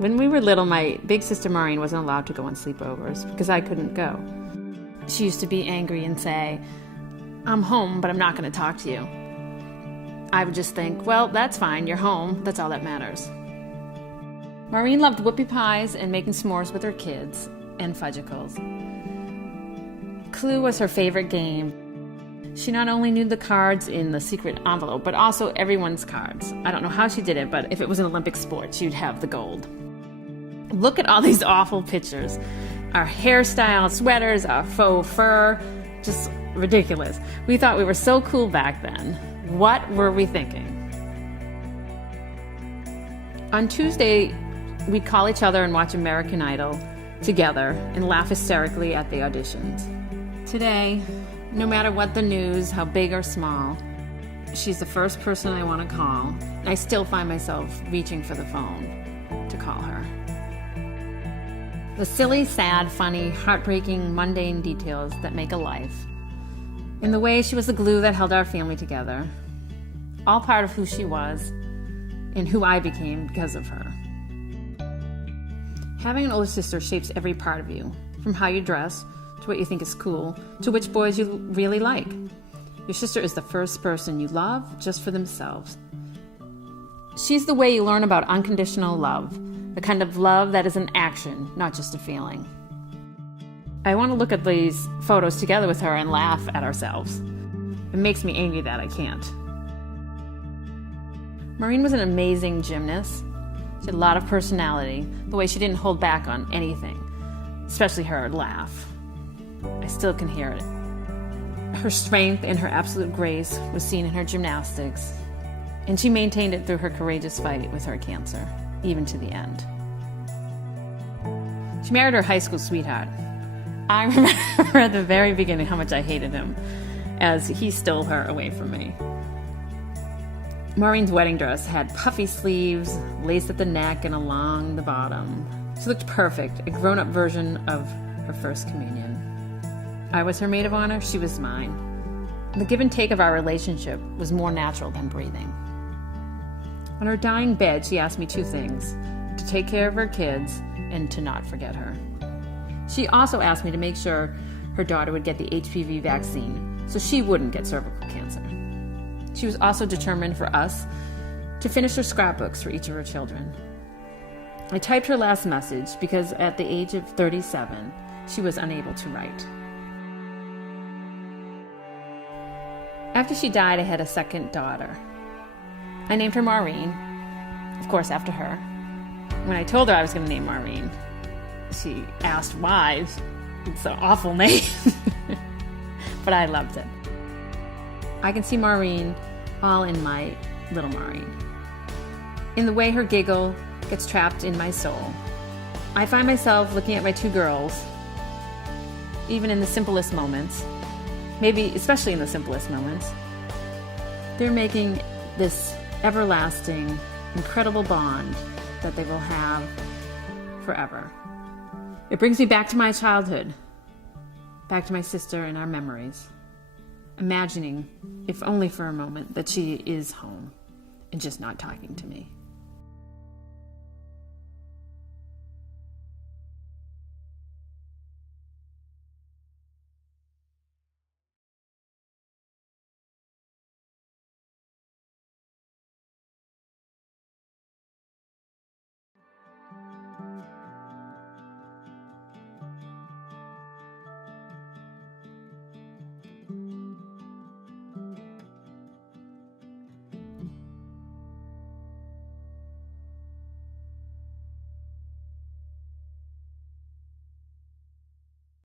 When we were little, my big sister Maureen wasn't allowed to go on sleepovers because I couldn't go. She used to be angry and say, "I'm home, but I'm not going to talk to you." I would just think, well, that's fine, you're home, that's all that matters. Maureen loved whoopie pies and making s'mores with her kids and fudgicles. Clue was her favorite game. She not only knew the cards in the secret envelope, but also everyone's cards. I don't know how she did it, but if it was an Olympic sport, she'd have the gold. Look at all these awful pictures. Our hairstyle, sweaters, our faux fur, just ridiculous. We thought we were so cool back then. What were we thinking? On Tuesday, we'd call each other and watch American Idol together and laugh hysterically at the auditions. Today, no matter what the news, how big or small, she's the first person I want to call, and I still find myself reaching for the phone to call her. The silly, sad, funny, heartbreaking, mundane details that make a life. In the way she was the glue that held our family together. All part of who she was and who I became because of her. Having an older sister shapes every part of you, from how you dress, to what you think is cool, to which boys you really like. Your sister is the first person you love just for themselves. She's the way you learn about unconditional love, the kind of love that is an action, not just a feeling. I want to look at these photos together with her and laugh at ourselves. It makes me angry that I can't. Maureen was an amazing gymnast. She had a lot of personality, the way she didn't hold back on anything, especially her laugh. I still can hear it. Her strength and her absolute grace was seen in her gymnastics, and she maintained it through her courageous fight with her cancer, even to the end. She married her high school sweetheart. I remember at the very beginning how much I hated him, as he stole her away from me. Maureen's wedding dress had puffy sleeves, lace at the neck and along the bottom. She looked perfect, a grown-up version of her first communion. I was her maid of honor, she was mine. The give and take of our relationship was more natural than breathing. On her dying bed, she asked me two things: to take care of her kids and to not forget her. She also asked me to make sure her daughter would get the HPV vaccine so she wouldn't get cervical cancer. She was also determined for us to finish her scrapbooks for each of her children. I typed her last message because at the age of 37, she was unable to write. After she died, I had a second daughter. I named her Maureen, of course after her. When I told her I was going to name Maureen, she asked why. It's an awful name, but I loved it. I can see Maureen all in my little Maureen. In the way her giggle gets trapped in my soul. I find myself looking at my two girls, even in the simplest moments, maybe especially in the simplest moments. They're making this everlasting, incredible bond that they will have forever. It brings me back to my childhood, back to my sister and our memories, imagining, if only for a moment, that she is home and just not talking to me.